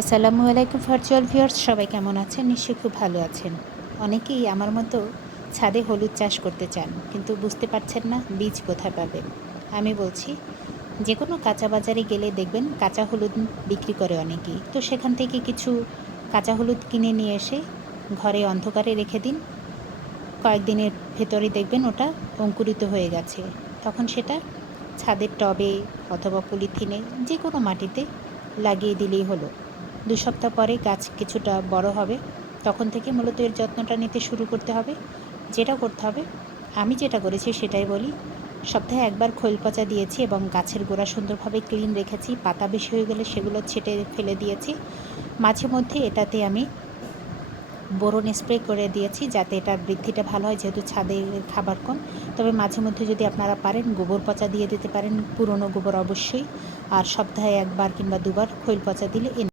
আসসালামু আলাইকুম virtual viewers সবাই কেমন আছেন? নিশ্চয়ই খুব ভালো আছেন। অনেকেই আমার মতো ছাদে হলুদ চাষ করতে চান, কিন্তু বুঝতে পারছেন না বীজ কোথায় পাবেন। আমি বলছি যে কোনো কাঁচা বাজারে গেলে দেখবেন কাঁচা হলুদ বিক্রি করে অনেকেই। তো সেখান থেকে কিছু কাঁচা হলুদ কিনে নিয়ে এসে ঘরে অন্ধকারে রেখে দিন। কয়েকদিনের ভেতরে দেখবেন ওটা অঙ্কুরিত হয়ে গেছে। তখন সেটা ছাদের টবে অথবা পলিথিনে যে কোনো মাটিতে লাগিয়ে দিলেই হলো। দু সপ্তাহ পরে গাছ কিছুটা বড় হবে, তখন থেকে মূলত এর যত্নটা নিতে শুরু করতে হবে। যেটা করতে হবে, আমি যেটা করেছি সেটাই বলি। সপ্তাহে একবার খৈল পচা দিয়েছি এবং গাছের গোড়া সুন্দরভাবে ক্লিন রেখেছি, পাতা বেশি হয়ে গেলে সেগুলো ছেটে ফেলে দিয়েছি। মাঝে মধ্যে এটাতে আমি বোরন স্প্রে করে দিয়েছি যাতে এটার বৃদ্ধিটা ভালো হয়, যেহেতু ছাদের খাবার কম। তবে মাঝে মধ্যে যদি আপনারা পারেন, গোবর পচা দিয়ে দিতে পারেন, পুরনো গোবর অবশ্যই। আর সপ্তাহে একবার কিংবা দুবার খৈল পচা দিলে